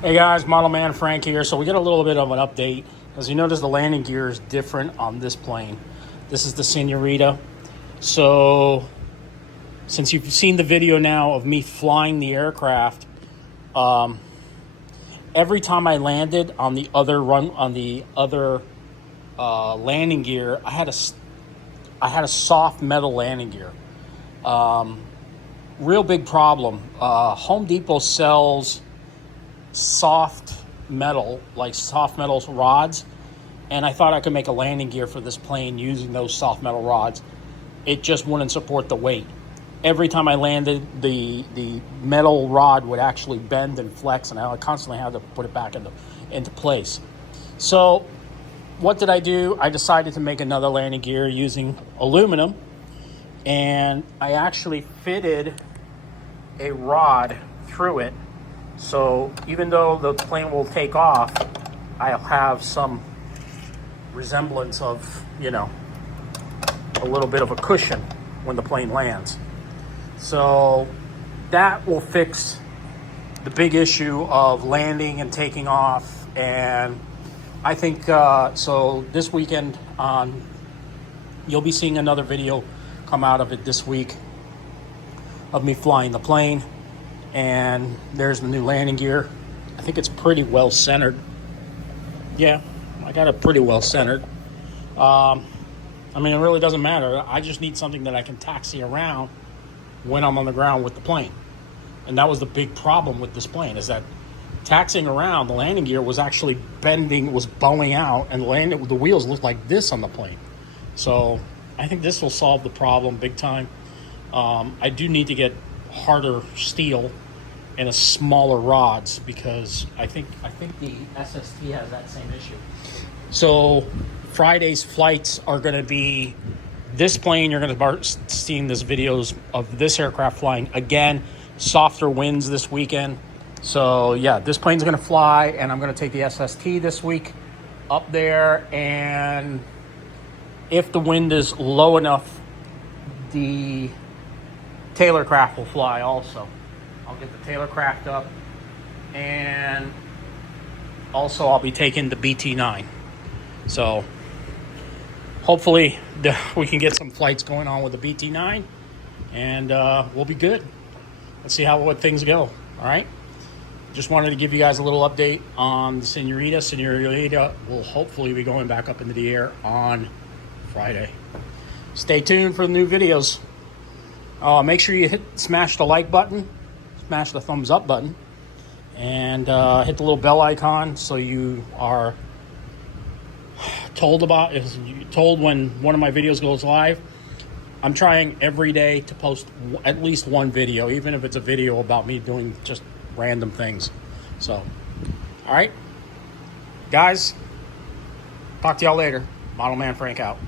Hey guys, Model Man Frank here. So we get a little bit of an update. As you notice, the landing gear is different on this plane. This is the Seniorita. So since you've seen the video now of me flying the aircraft, every time I landed on the other landing gear, I had a soft metal landing gear. Real big problem. Home Depot sells soft metal rods, and I thought I could make a landing gear for this plane using those soft metal rods. It just wouldn't support the weight. Every time I landed, the metal rod would actually bend and flex, and I constantly had to put it back into place. So what did I do? I decided to make another landing gear using aluminum, and I actually fitted a rod through it. So even though the plane will take off, I'll have some resemblance of, a little bit of a cushion when the plane lands. So that will fix the big issue of landing and taking off. And I think, so this weekend you'll be seeing another video come out of it this week of me flying the plane. And there's the new landing gear. I think it's pretty well centered. Yeah, I got it pretty well centered. It really doesn't matter. I just need something that I can taxi around when I'm on the ground with the plane. And that was the big problem with this plane, is that taxiing around, the landing gear was actually bowing out, and the wheels looked like this on the plane. So I think this will solve the problem big time. I do need to get harder steel and a smaller rods, because I think the SST has that same issue. So Friday's flights are going to be this plane. You're going to start seeing this videos of this aircraft flying again. Softer winds this weekend. So yeah, this plane's going to fly, and I'm going to take the SST this week up there. And if the wind is low enough, the Taylor craft will fly also. I'll get the Taylor craft up, and also I'll be taking the BT9. So hopefully we can get some flights going on with the BT9, and we'll be good. Let's see what things go. All right. Just wanted to give you guys a little update on the Seniorita. Seniorita will hopefully be going back up into the air on Friday. Stay tuned for the new videos. Make sure you smash the like button, smash the thumbs up button, and hit the little bell icon so you are told when one of my videos goes live. I'm trying every day to post at least one video, even if it's a video about me doing just random things. So, all right, guys, talk to y'all later. Model Man Frank out.